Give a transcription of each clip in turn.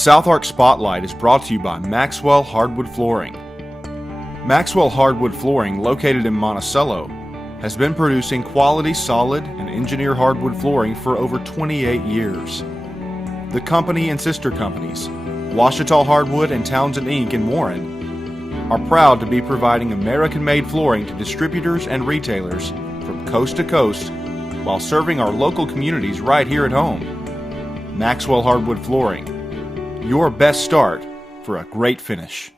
Southark Spotlight is brought to you by Maxwell Hardwood Flooring. Maxwell Hardwood Flooring, located in Monticello, has been producing quality, solid, and engineered hardwood flooring for over 28 years. The company and sister companies, Ouachita Hardwood and Townsend Inc. in Warren, are proud to be providing American-made flooring to distributors and retailers from coast to coast while serving our local communities right here at home. Maxwell Hardwood Flooring, your best start for a great finish.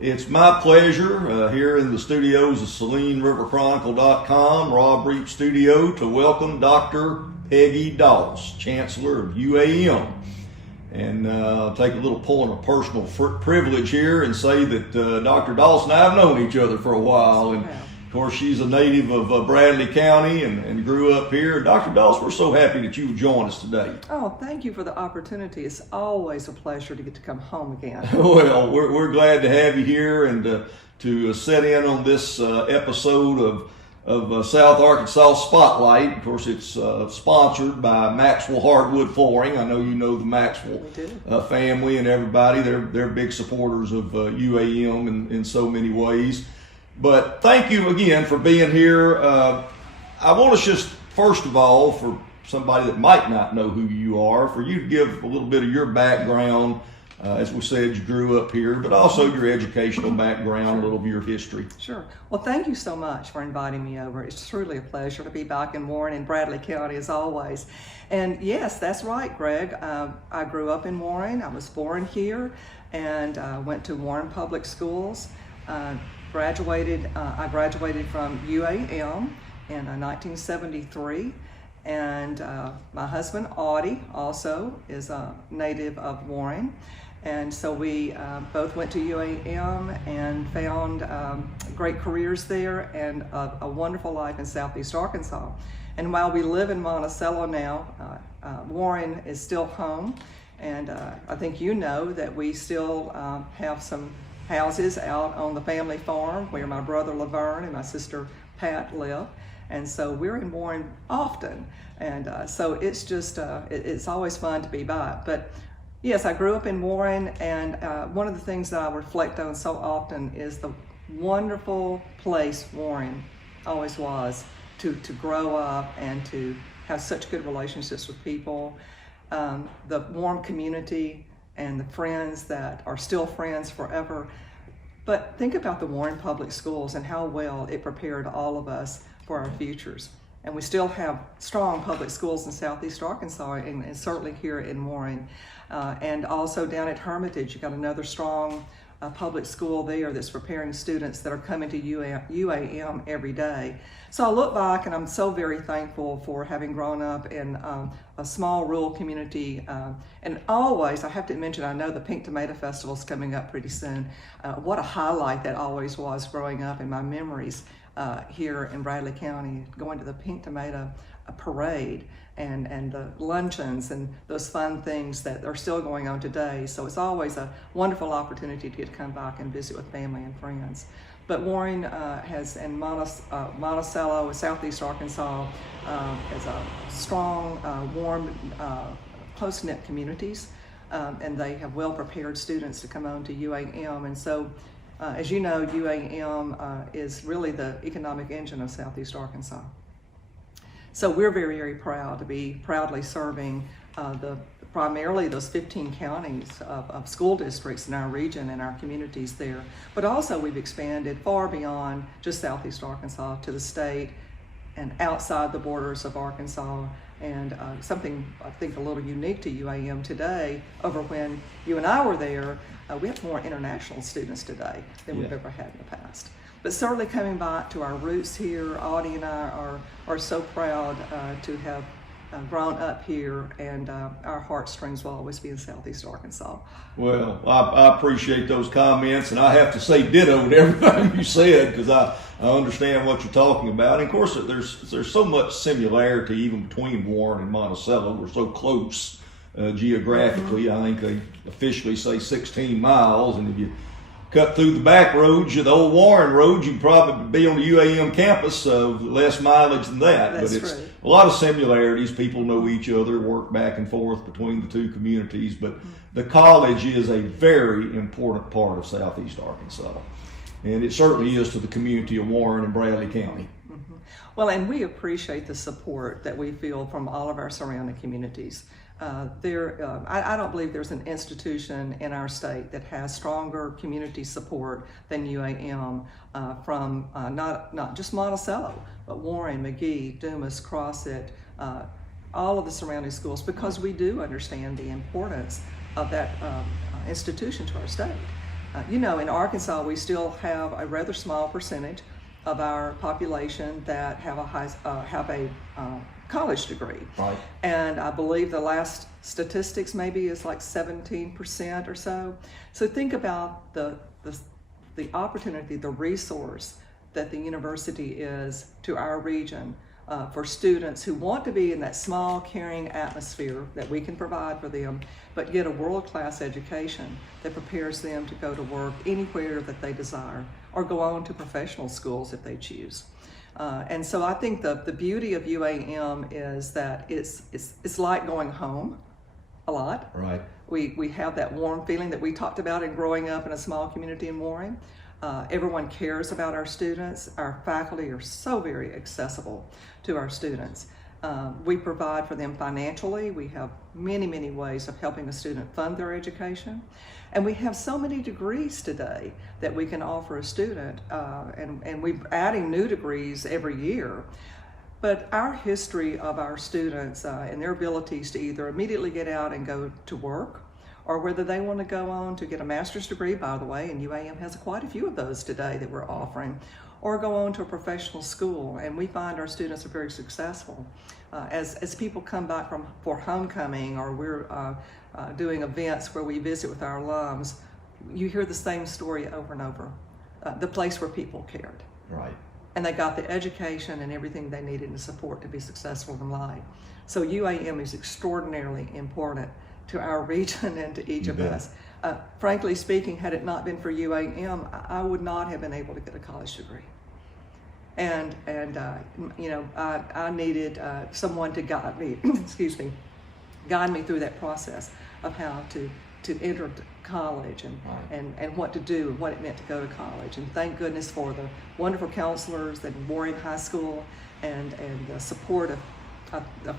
It's my pleasure here in the studios of SalineRiverChronicle.com, Rob Reep Studio, to welcome Dr. Peggy Doss, Chancellor of UAM. And I'll take a little point of personal privilege here and say that Dr. Doss and I have known each other for a while. And of course, she's a native of Bradley County and grew up here. Dr. Doss, we're so happy that you would join us today. Oh, thank you for the opportunity. It's always a pleasure to get to come home again. Well, we're glad to have you here and to set in on this episode of South Arkansas Spotlight. Of course, it's sponsored by Maxwell Hardwood Flooring. I know you know the Maxwell family and everybody. They're big supporters of UAM in so many ways. But thank you again for being here. I want to just, first of all, for somebody that might not know who you are, for you to give a little bit of your background. As we said, you grew up here, but also your educational background, a little of your history. Sure. Well, thank you so much for inviting me over. It's truly a pleasure to be back in Warren in Bradley County as always. And yes, that's right, Greg. I grew up in Warren. I was born here and went to Warren Public Schools. I graduated from UAM in 1973. And my husband, Audie, also is a native of Warren. And so we both went to UAM and found great careers there and a wonderful life in Southeast Arkansas. And while we live in Monticello now, Warren is still home. And I think you know that we still have some houses out on the family farm where my brother Laverne and my sister Pat live. And so we're in Warren often. And so it's just, it's always fun to be by. But yes, I grew up in Warren, and one of the things that I reflect on so often is the wonderful place Warren always was to grow up and to have such good relationships with people. The warm community and the friends that are still friends forever. But think about the Warren Public Schools and how well it prepared all of us for our futures. And we still have strong public schools in Southeast Arkansas and certainly here in Warren. And also down at Hermitage, you got another strong public school there that's preparing students that are coming to UAM every day. So I look back and I'm so very thankful for having grown up in a small rural community. And always, I have to mention, I know the Pink Tomato Festival is coming up pretty soon. What a highlight that always was growing up in my memories here in Bradley County, going to the Pink Tomato Parade and the luncheons and those fun things that are still going on today. So it's always a wonderful opportunity to get to come back and visit with family and friends. But Warren has, in Monticello, Southeast Arkansas, has a strong, warm, close-knit communities, and they have well-prepared students to come on to UAM. And so, as you know, UAM is really the economic engine of Southeast Arkansas. So we're very, very proud to be proudly serving primarily those 15 counties of school districts in our region and our communities there. But also we've expanded far beyond just Southeast Arkansas to the state and outside the borders of Arkansas. And something I think a little unique to UAM today, over when you and I were there, we have more international students today than we've ever had in the past. But certainly coming back to our roots here, Audie and I are so proud to have grown up here, and our heartstrings will always be in Southeast Arkansas. Well, I appreciate those comments, and I have to say ditto to everything you said, because I understand what you're talking about. And of course, there's so much similarity even between Warren and Monticello. We're so close geographically. Mm-hmm. I think they officially say 16 miles, and if you cut through the back roads, the old Warren road, you can probably be on the UAM campus of less mileage than that. That's but it's true. a lot of similarities. People know each other, work back and forth between the two communities, but the college is a very important part of Southeast Arkansas. And it certainly is to the community of Warren and Bradley County. Well, and we appreciate the support that we feel from all of our surrounding communities. I don't believe there's an institution in our state that has stronger community support than UAM from not just Monticello, but Warren, McGee, Dumas, Crossett, all of the surrounding schools, because we do understand the importance of that institution to our state. In Arkansas, we still have a rather small percentage of our population that have a college degree. Right. And I believe the last statistics maybe is like 17% or so. So think about the opportunity, the resource that the university is to our region for students who want to be in that small, caring atmosphere that we can provide for them, but get a world-class education that prepares them to go to work anywhere that they desire, or go on to professional schools if they choose. And so I think the beauty of UAM is that it's like going home a lot. Right. We have that warm feeling that we talked about in growing up in a small community in Warren. Everyone cares about our students. Our faculty are so very accessible to our students. We provide for them financially. We have many, many ways of helping a student fund their education. And we have so many degrees today that we can offer a student, and we're adding new degrees every year. But our history of our students and their abilities to either immediately get out and go to work, or whether they want to go on to get a master's degree, by the way, and UAM has quite a few of those today that we're offering, or go on to a professional school. And we find our students are very successful. As people come back for homecoming, or we're doing events where we visit with our alums, you hear the same story over and over. The place where people cared. Right. And they got the education and everything they needed and support to be successful in life. So UAM is extraordinarily important to our region and to each of us. Frankly speaking, had it not been for UAM, I would not have been able to get a college degree. And I needed someone to guide me, guide me through that process of how to enter college and what to do and what it meant to go to college. And thank goodness for the wonderful counselors at Warren High School and the support of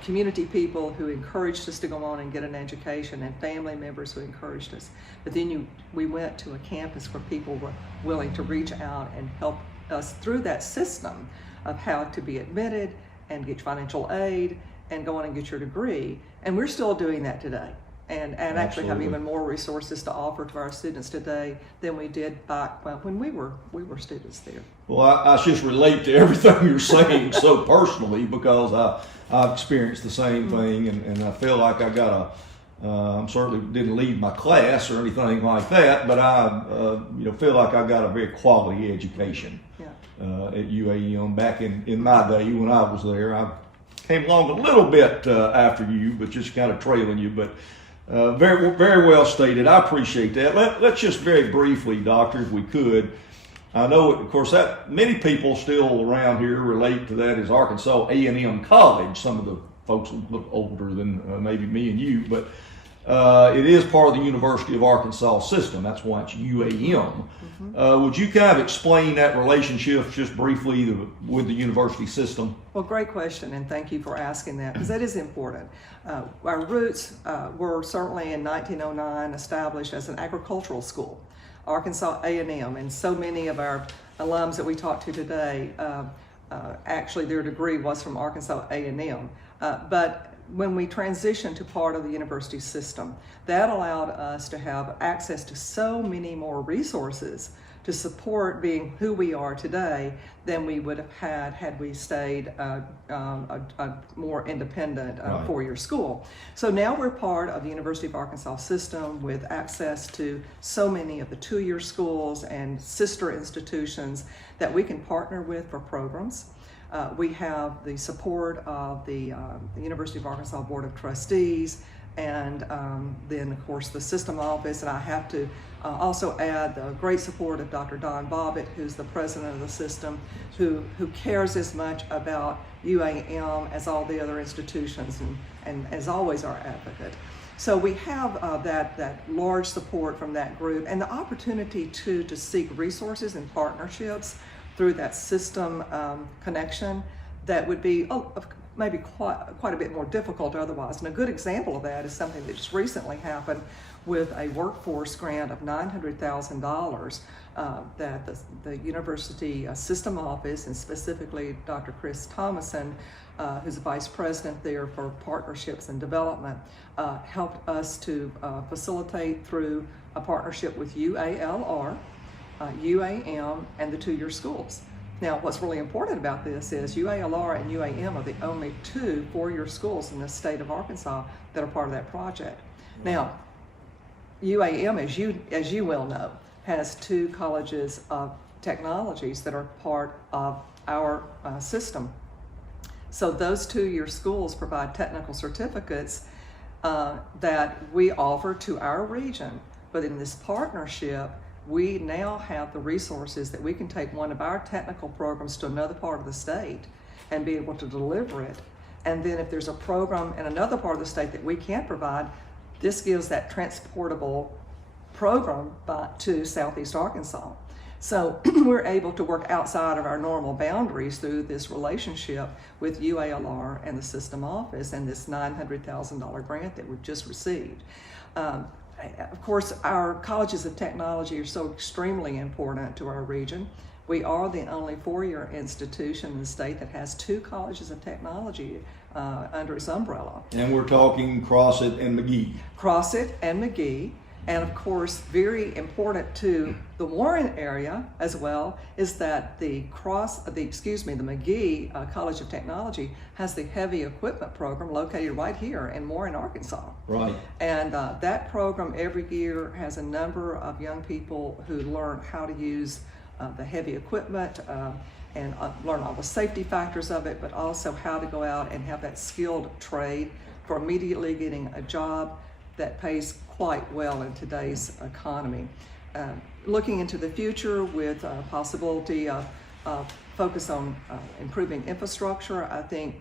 community people who encouraged us to go on and get an education, and family members who encouraged us. But then we went to a campus where people were willing to reach out and help us through that system of how to be admitted and get financial aid and go on and get your degree. And we're still doing that today. And actually have even more resources to offer to our students today than we did back when we were students there. Well, I just relate to everything you're saying so personally, because I've experienced the same thing, and I feel like I got I certainly didn't leave my class or anything like that, but I feel like I got a very quality education at UAM back in my day when I was there. I came along a little bit after you, but just kind of trailing you, but very, very well stated. I appreciate that. Let's just very briefly, Doctor, if we could. I know, of course, that many people still around here relate to that as Arkansas A&M College. Some of the folks look older than maybe me and you, but it is part of the University of Arkansas system. That's why it's UAM. Would you kind of explain that relationship just briefly with the university system? Well, great question, and thank you for asking that, because that is important. Our roots were certainly in 1909 established as an agricultural school, Arkansas A&M, and so many of our alums that we talk to today, actually their degree was from Arkansas A&M. But when we transitioned to part of the university system, that allowed us to have access to so many more resources to support being who we are today than we would have had we stayed a more independent four-year school. So now we're part of the University of Arkansas system with access to so many of the two-year schools and sister institutions that we can partner with for programs. We have the support of the University of Arkansas Board of Trustees, and then of course the system office, and I have to also add the great support of Dr. Don Bobbitt, who's the president of the system, who cares as much about UAM as all the other institutions, and as always our advocate. So we have that large support from that group, and the opportunity to seek resources and partnerships through that system connection that would be maybe quite a bit more difficult otherwise. And a good example of that is something that just recently happened with a workforce grant of $900,000 that the university system office, and specifically Dr. Chris Thomason, who's the vice president there for partnerships and development, helped us to facilitate through a partnership with UALR, UAM, and the two-year schools. Now, what's really important about this is UALR and UAM are the only two four-year schools in the state of Arkansas that are part of that project. Now, UAM, as you well know, has two colleges of technologies that are part of our system. So those two-year schools provide technical certificates that we offer to our region. But in this partnership, we now have the resources that we can take one of our technical programs to another part of the state and be able to deliver it. And then if there's a program in another part of the state that we can't provide, this gives that transportable program to Southeast Arkansas. So we're able to work outside of our normal boundaries through this relationship with UALR and the system office and this $900,000 grant that we've just received. Of course, our colleges of technology are so extremely important to our region. We are the only four-year institution in the state that has two colleges of technology under its umbrella. And we're talking Crossett and McGee. Crossett and McGee. And of course, very important to the Warren area as well is that the McGee College of Technology has the heavy equipment program located right here in Warren, Arkansas. Right. And that program every year has a number of young people who learn how to use the heavy equipment and learn all the safety factors of it, but also how to go out and have that skilled trade for immediately getting a job that pays quite well in today's economy. Looking into the future with a possibility of focus on improving infrastructure, I think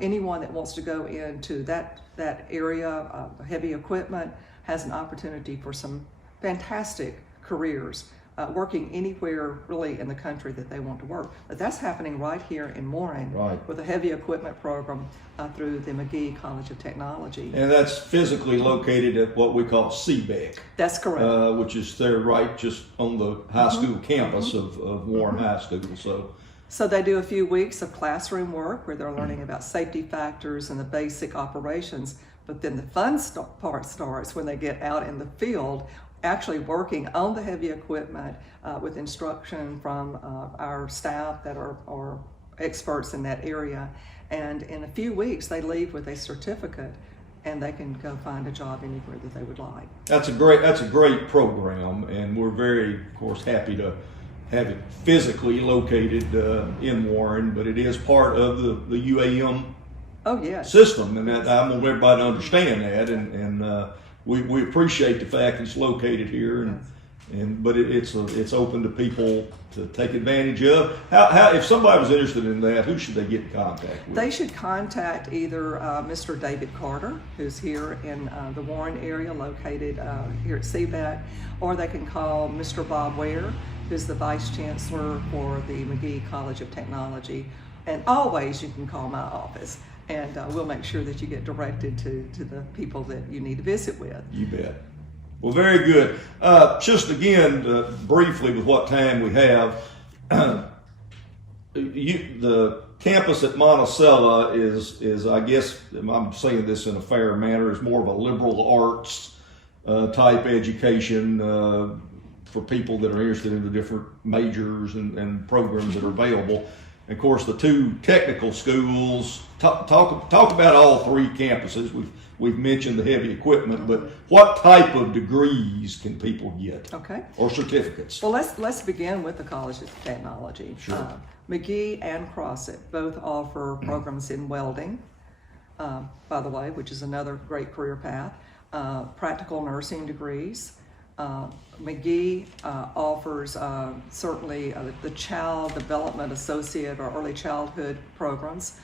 anyone that wants to go into that area of heavy equipment has an opportunity for some fantastic careers, working anywhere really in the country that they want to work. But that's happening right here in Warren, right, with a heavy equipment program through the McGee College of Technology. And that's physically located at what we call CBEC. That's correct. Which is there right just on the high school campus of Warren High School. So they do a few weeks of classroom work where they're learning about safety factors and the basic operations, but then the fun part starts when they get out in the field actually working on the heavy equipment with instruction from our staff that are experts in that area. And in a few weeks, they leave with a certificate and they can go find a job anywhere that they would like. That's a great program, and we're very, of course, happy to have it physically located in Warren, but it is part of the UAM system, and that I want everybody to understand that, and we appreciate the fact that it's located here, but it's open to people to take advantage of. How if somebody was interested in that, who should they get in contact with? They should contact either Mr. David Carter, who's here in the Warren area, located here at CBEC, or they can call Mr. Bob Ware, who's the Vice Chancellor for the McGee College of Technology. And always you can call my office, and we'll make sure that you get directed to the people that you need to visit with. You bet. Well, very good. Just again, briefly with what time we have, the campus at Monticello is, I guess, I'm saying this in a fair manner, is more of a liberal arts type education for people that are interested in the different majors and programs that are available. of course, the two technical schools. Talk about all three campuses. We've mentioned the heavy equipment, but what type of degrees can people get? Okay. Or certificates? Well, let's begin with the College of Technology. Sure. McGee and Crossett both offer programs in welding, by the way, which is another great career path. Practical nursing degrees. McGee offers certainly the Child Development Associate or Early Childhood programs.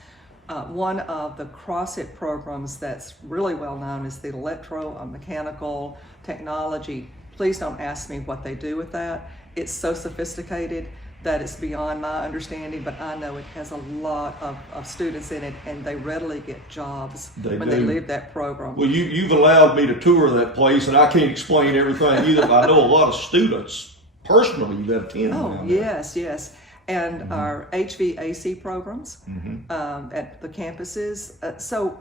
One of the Crossett programs that's really well known is the Electromechanical Technology. Please don't ask me what they do with that. It's so sophisticated that it's beyond my understanding, but I know it has a lot of students in it, and they readily get jobs when they leave that program. Well, you've allowed me to tour that place, and I can't explain everything either, but I know a lot of students personally that attend. Oh, yes. And our HVAC programs at the campuses. So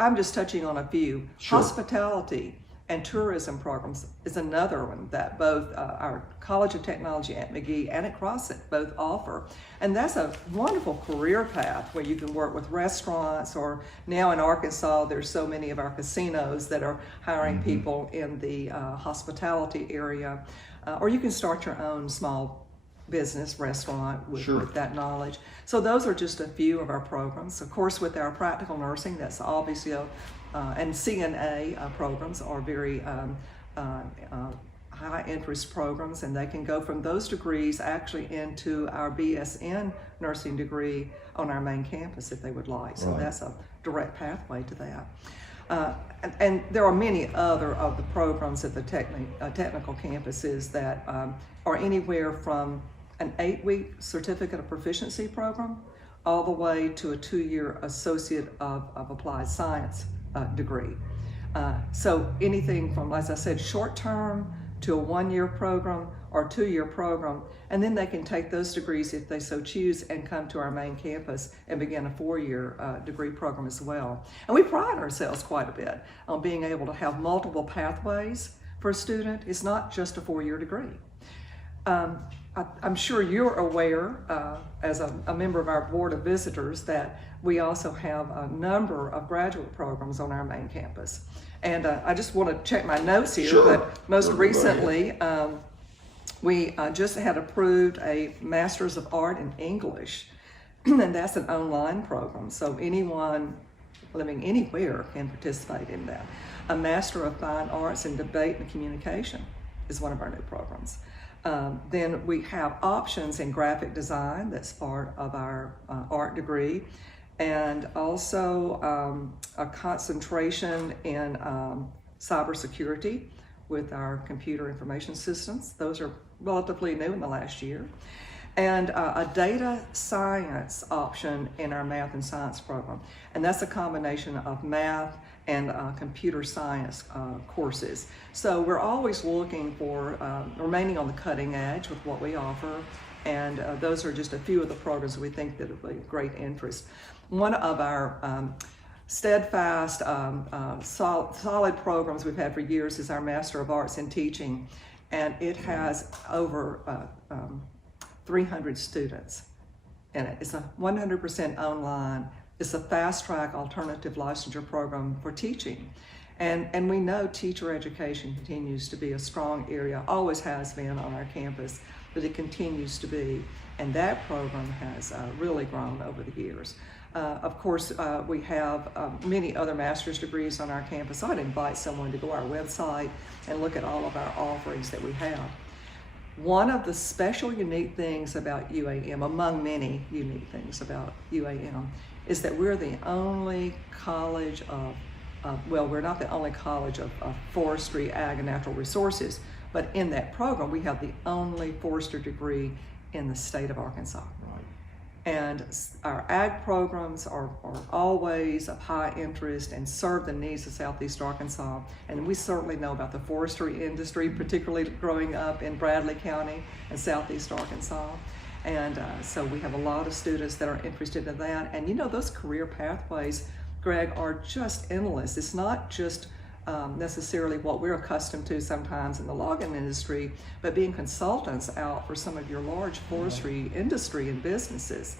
I'm just touching on a few. Sure. Hospitality and tourism programs is another one that both our College of Technology at McGee and at Crossett both offer. And that's a wonderful career path where you can work with restaurants, or now in Arkansas, there's so many of our casinos that are hiring people in the hospitality area. Or you can start your own small business restaurant with that knowledge. So those are just a few of our programs. Of course, with our practical nursing, that's obviously and CNA programs are very high interest programs, and they can go from those degrees actually into our BSN nursing degree on our main campus if they would like. So that's a direct pathway to that. And there are many other of the programs at the technical campuses that are anywhere from an 8-week certificate of proficiency program all the way to a 2-year associate of applied science degree. So anything from, as I said, short term to a 1-year program or 2-year program, and then they can take those degrees if they so choose and come to our main campus and begin a 4-year degree program as well. And we pride ourselves quite a bit on being able to have multiple pathways for a student. It's not just a 4-year degree. I'm sure you're aware, as a member of our Board of Visitors, that we also have a number of graduate programs on our main campus. And I just want to check my notes here, but most recently, we just had approved a Master's of Art in English, and that's an online program, so anyone living anywhere can participate in that. A Master of Fine Arts in Debate and Communication is one of our new programs. Then we have options in graphic design, that's part of our art degree, and also a concentration in cybersecurity with our computer information systems. Those are relatively new in the last year. And a data science option in our math and science program. And that's a combination of math and computer science courses. So we're always looking for remaining on the cutting edge with what we offer, and those are just a few of the programs we think that will be of great interest. One of our steadfast, solid programs we've had for years is our Master of Arts in Teaching, and it has over 300 students in it. It's a 100% online. It's a fast-track alternative licensure program for teaching. And we know teacher education continues to be a strong area, always has been on our campus, but it continues to be. And that program has really grown over the years. Of course, we have many other master's degrees on our campus. I'd invite someone to go to our website and look at all of our offerings that we have. One of the special unique things about UAM, among many unique things about UAM, is that we're the only college of, well, we're not the only college of forestry, ag, and natural resources, but in that program, we have the only forestry degree in the state of Arkansas. Right. And our ag programs are always of high interest and serve the needs of Southeast Arkansas. And we certainly know about the forestry industry, particularly growing up in Bradley County and Southeast Arkansas. And so we have a lot of students that are interested in that. And you know, those career pathways, Gregg, are just endless. It's not just necessarily what we're accustomed to sometimes in the logging industry, but being consultants out for some of your large forestry industry and businesses.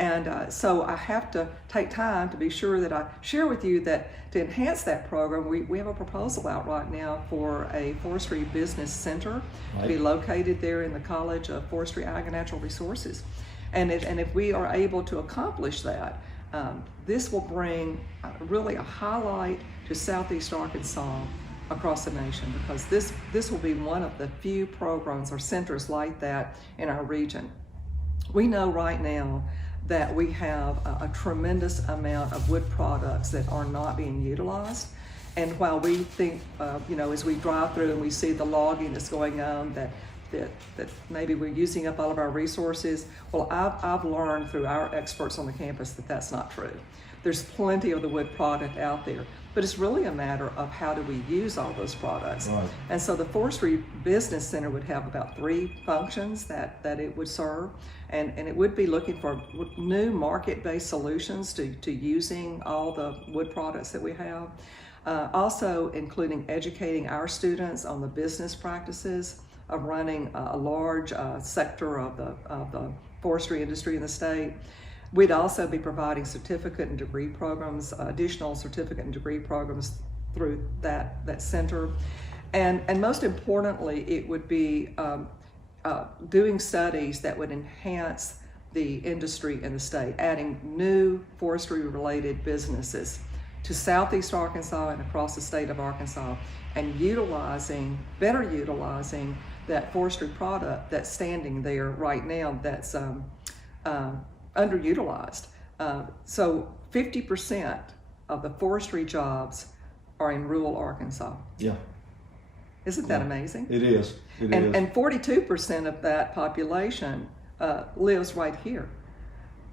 And so I have to take time to be sure that I share with you that to enhance that program, we have a proposal out right now for a forestry business center to be located there in the College of Forestry, Ag, and Natural Resources. And if we are able to accomplish that, this will bring really a highlight to Southeast Arkansas across the nation, because this will be one of the few programs or centers like that in our region. We know right now that we have a tremendous amount of wood products that are not being utilized. And while we think, as we drive through and we see the logging that's going on, that maybe we're using up all of our resources, well, I've learned through our experts on the campus that that's not true. There's plenty of the wood product out there, but it's really a matter of how do we use all those products. Right. And so the Forestry Business Center would have about 3 functions that it would serve, and it would be looking for new market-based solutions to using all the wood products that we have. Also including educating our students on the business practices of running a large sector of the forestry industry in the state. We'd also be providing certificate and degree programs, additional certificate and degree programs through that center. And most importantly, it would be doing studies that would enhance the industry in the state, adding new forestry-related businesses to Southeast Arkansas and across the state of Arkansas, and better utilizing that forestry product that's standing there right now that's underutilized. So 50% of the forestry jobs are in rural Arkansas. Yeah. Isn't that amazing? It is. And 42% of that population lives right here.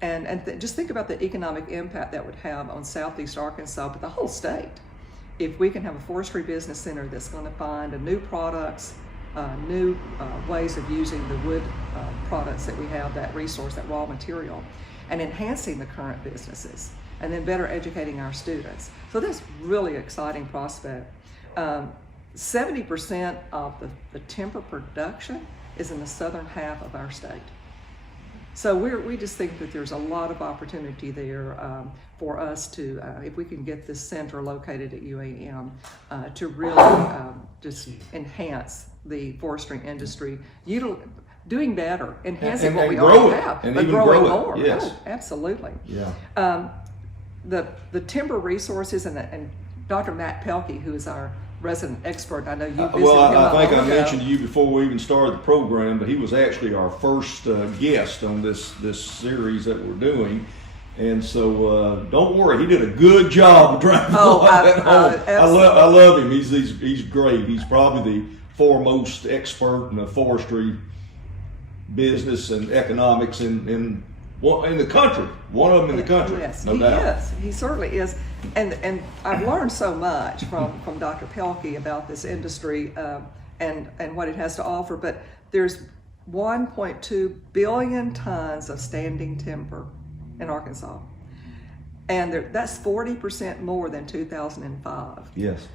And just think about the economic impact that would have on Southeast Arkansas, but the whole state, if we can have a forestry business center that's going to find new products, new ways of using the wood products that we have, that resource, that raw material, and enhancing the current businesses, and then better educating our students. So that's really exciting prospect. 70% of the timber production is in the southern half of our state. So we just think that there's a lot of opportunity there for us to, if we can get this center located at UAM, to really just enhance the forestry industry, doing better, enhancing what we already have, and but even growing grow it. more. Yes. Oh, absolutely. Yeah. The timber resources, and Dr. Matt Pelkey, who is our resident expert, I know you visited Well, him I think I ago. mentioned to you before we even started the program, but he was actually our first guest on this series that we're doing. And so don't worry, he did a good job of driving that home. I love him. He's great. He's probably the foremost expert in the forestry business and economics in the country. One of them in the country. Yes, no he doubt. is. He certainly is. And I've learned so much from Dr. Pelkey about this industry and what it has to offer. But there's 1.2 billion tons of standing timber in Arkansas. And that's 40% more than 2005. Yes.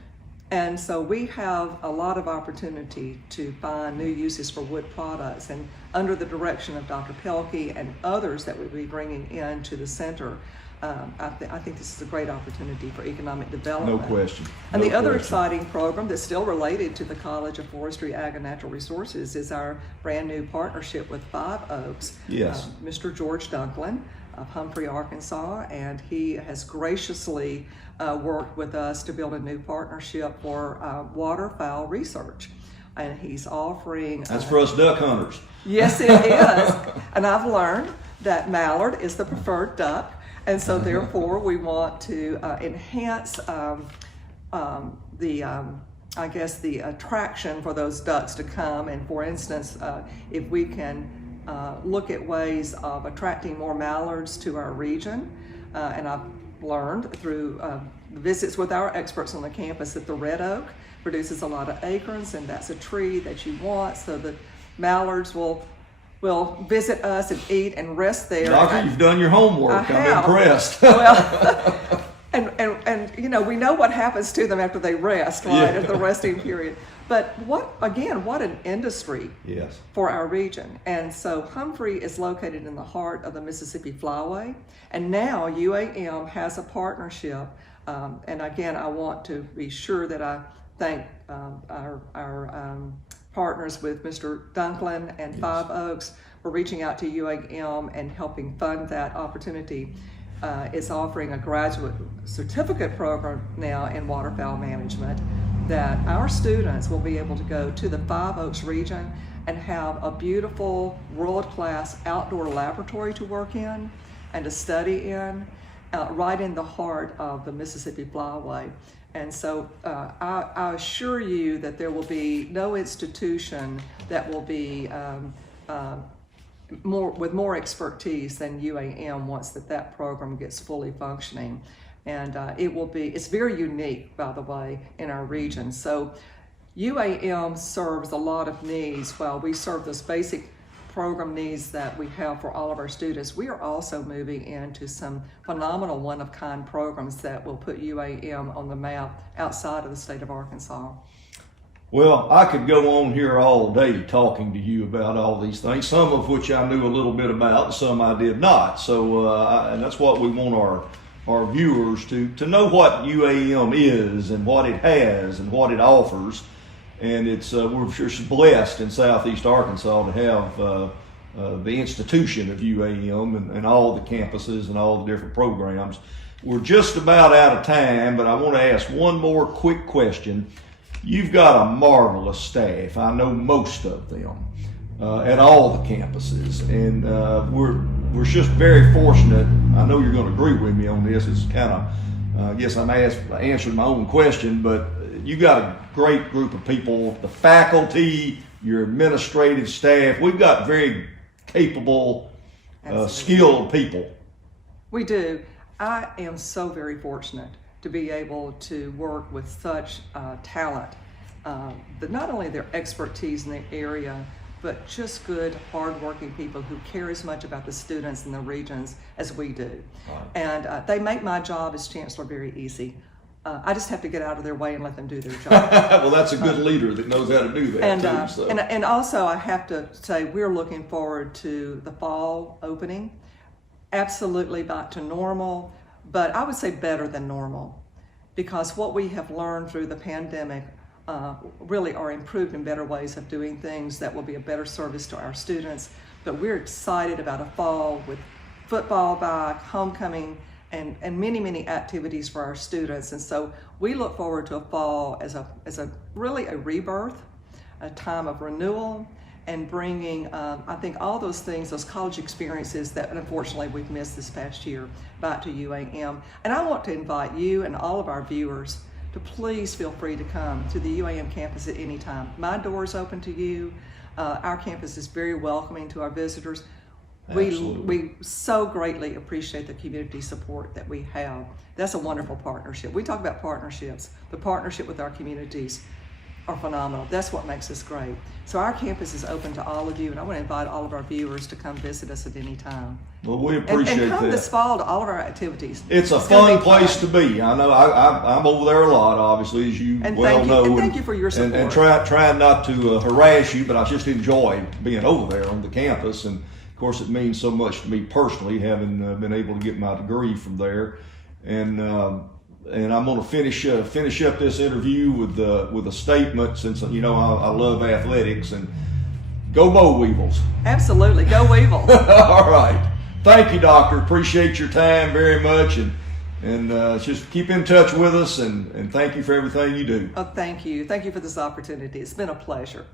And so we have a lot of opportunity to find new uses for wood products, and under the direction of Dr. Pelkey and others that we'll be bringing into the center, I think this is a great opportunity for economic development. No question. And the other exciting program that's still related to the College of Forestry, Ag, and Natural Resources is our brand new partnership with Five Oaks. Yes. Mr. George Dunklin of Humphrey, Arkansas, and he has graciously worked with us to build a new partnership for waterfowl research. And he's offering... That's for us duck hunters. Yes, it is. And I've learned that mallard is the preferred duck. And so therefore we want to enhance the attraction for those ducks to come. And for instance, if we can look at ways of attracting more mallards to our region, and I've learned through visits with our experts on the campus that the red oak produces a lot of acorns, and that's a tree that you want, so that mallards will visit us and eat and rest there. Doctor, you've done your homework. I'm impressed. Well, And you know, we know what happens to them after they rest, right, at the resting period. But what an industry Yes. for our region. And so Humphrey is located in the heart of the Mississippi Flyway. And now UAM has a partnership. And again, I want to be sure that I thank our partners with Mr. Dunklin and Five Oaks for reaching out to UAM and helping fund that opportunity. Is offering a graduate certificate program now in waterfowl management that our students will be able to go to the Five Oaks region and have a beautiful world-class outdoor laboratory to work in and to study in, right in the heart of the Mississippi Flyway. And so I assure you that there will be no institution that will be with more expertise than UAM once that program gets fully functioning. And it's very unique, by the way, in our region. So UAM serves a lot of needs. While we serve those basic program needs that we have for all of our students, we are also moving into some phenomenal one-of-kind programs that will put UAM on the map outside of the state of Arkansas. Well, I could go on here all day talking to you about all these things, some of which I knew a little bit about, and some I did not. So, and that's what we want our viewers to know what UAM is and what it has and what it offers. And we're just blessed in Southeast Arkansas to have the institution of UAM and all the campuses and all the different programs. We're just about out of time, but I want to ask one more quick question. You've got a marvelous staff. I know most of them at all the campuses, and we're just very fortunate. I know you're going to agree with me on this. It's kind of, I guess I'm answering my own question, but you got a great group of people, the faculty, your administrative staff. We've got very capable, skilled people. We do. I am so very fortunate to be able to work with such talent, but not only their expertise in the area, but just good, hardworking people who care as much about the students in the regions as we do. Right. And they make my job as Chancellor very easy. I just have to get out of their way and let them do their job. Well, that's a good leader that knows how to do that too. So. And also I have to say we're looking forward to the fall opening. Absolutely back to normal, but I would say better than normal, because what we have learned through the pandemic really are improved and better ways of doing things that will be a better service to our students. But we're excited about a fall with football back, homecoming, and many, many activities for our students. And so we look forward to a fall as a really a rebirth, a time of renewal, and bringing, I think, all those things, those college experiences that unfortunately we've missed this past year, back to UAM. And I want to invite you and all of our viewers to please feel free to come to the UAM campus at any time. My door is open to you. Our campus is very welcoming to our visitors. We so greatly appreciate the community support that we have. That's a wonderful partnership. We talk about partnerships. The partnership with our communities are phenomenal. That's what makes us great. So our campus is open to all of you, and I want to invite all of our viewers to come visit us at any time. Well, we appreciate that. And come this fall to all of our activities. It's a fun place to be. I know I'm over there a lot, obviously, as you well know. And thank you for your support. And trying not to harass you, but I just enjoy being over there on the campus. And of course, it means so much to me personally, having been able to get my degree from there. And I'm going to finish up this interview with a statement, since I love athletics, and go Boll Weevils. Absolutely, go Weevils. All right, thank you, Doctor. Appreciate your time very much, and just keep in touch with us, and thank you for everything you do. Oh, thank you for this opportunity. It's been a pleasure.